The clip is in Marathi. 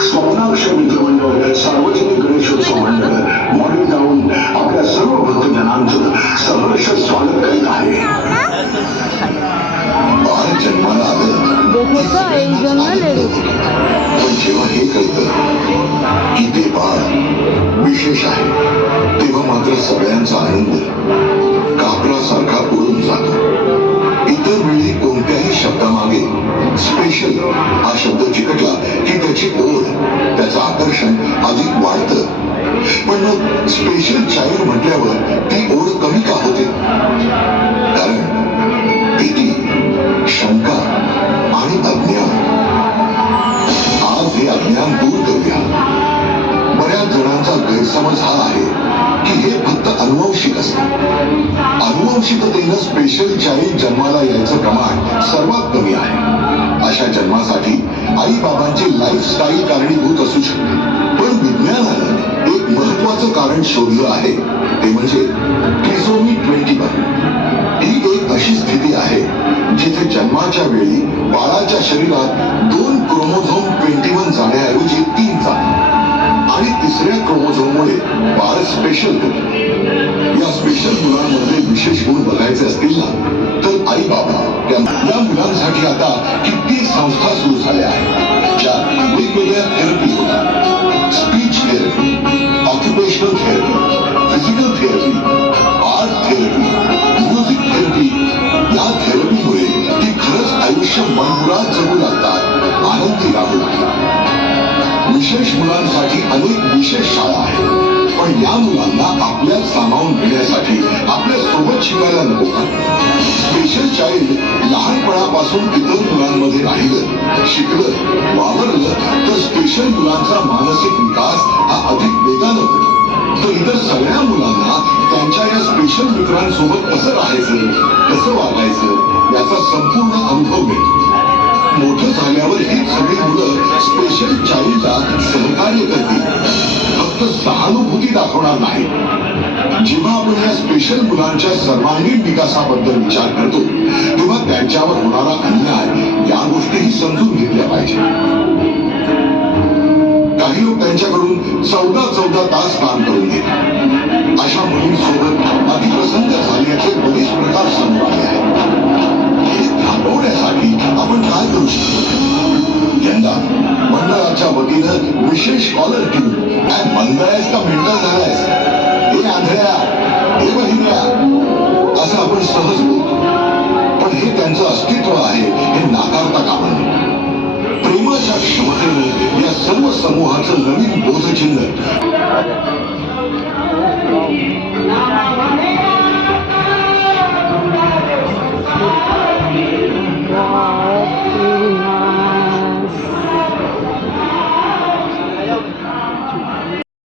स्वप्नाक्ष मित्रमंडळ सार्वजनिक गणेशोत्सव मंडळ मॉडेल जाऊन आपल्या सर्व भक्तजनांचं सहर्ष स्वागत करीत आहे. बाळ जन्माला आलं पण जेव्हा हे कळतं की ते बाळ विशेष आहे तेव्हा मात्र सगळ्यांचा आनंद कापरासारखा उडून जातो. इतर वेळी कोणत्याही शब्दामागे स्पेशल हा शब्द चिकटला की त्याची ओढ त्याचं आकर्षण अधिक वाढतं. पण मग स्पेशल चाइल्ड म्हटल्यावर ती ओढ कमी का होते? कारण भीती, शंका आणि अज्ञान. आज हे अज्ञान दूर करूया. बऱ्याच जणांचा गैरसमज हा आहे की हे फक्त अनुवंशिक असतं. अनुवंशिकतेनं स्पेशल चाइल्ड जन्माला यायचं प्रमाण सर्वात कमी आहे. अशा जन्मासाठी आई बाबांची लाईफस्टाईल कारणीभूत असू शकते. पण विज्ञानानं एक महत्वाचं कारण शोधलं आहे ते म्हणजे ट्रिसोमी 21. ही एक अशी स्थिती आहे जिथे जन्माच्या वेळी बाळाच्या शरीरात 2 क्रोमोझोम 21 जाण्याऐवजी 3 जातात आणि तिसऱ्या क्रोमोझोममुळे बाळ स्पेशल होतं. या स्पेशल मुलांमध्ये विशेष गुण बघायचे असतील ना तर आई बाबा या मुलांसाठी आता किती संस्था सुरू झाल्या आहेत ज्या वेगवेगळ्या थेरपी होतात. Speech therapy, occupational therapy, physical therapy, art therapy, music therapy. या थेरपीमुळे ती खरंच आयुष्य मनमुराद जगू लागतात, आनंदी राहू लागतात. विशेष मुलांसाठी अनेक विशेष शाळा आहेत. पण या मुलांना आपल्यात सामावून घेण्यासाठी आपल्या सोबत शिकायला नको का? स्पेशल चाइल्ड लहानपणापासून इतर मुलांमध्ये राहिलं, शिकलं, वावरलं तर स्पेशल मुलांचा मानसिक विकास हा अधिक वेगानं होतो. तर इतर सगळ्या मुलांना त्यांच्या या स्पेशल मित्रांसोबत कसं राहायचं, कसं वागायचं याचा संपूर्ण अनुभव मिळतो. मोठं झाल्यावर ही सगळी मुलं स्पेशल चाइल्डला सहकार्य करतील, फक्त सहानुभूती दाखवणार नाही. जेव्हा आपण या स्पेशल मुलांच्या सर्वांगीण विकासाबद्दल विचार करतो तेव्हा त्यांच्यावर होणारा अन्याय या गोष्टीही समजून घेतल्या पाहिजे. काही लोक त्यांच्याकडून 14 तास काम करून घेतात. अशा मुलींसोबत अतिप्रसंग झाल्याचे बरेच प्रकार समोर आले आहेत. हे थांबवण्यासाठी आपण काय करू शकतो? यंदा मंडळाच्या वतीनं विशेष कॉलर ठेवून काय मंडळायस का मेंटल झालायस, हे आंधळ्या, हे बहिऱ्या असं आपण सहज बोलतो. पण हे त्यांचं अस्तित्व आहे हे नाकारता कामा नये. प्रेमाच्या क्षमतेने या सर्व समूहाचं नवीन बोधचिन्ह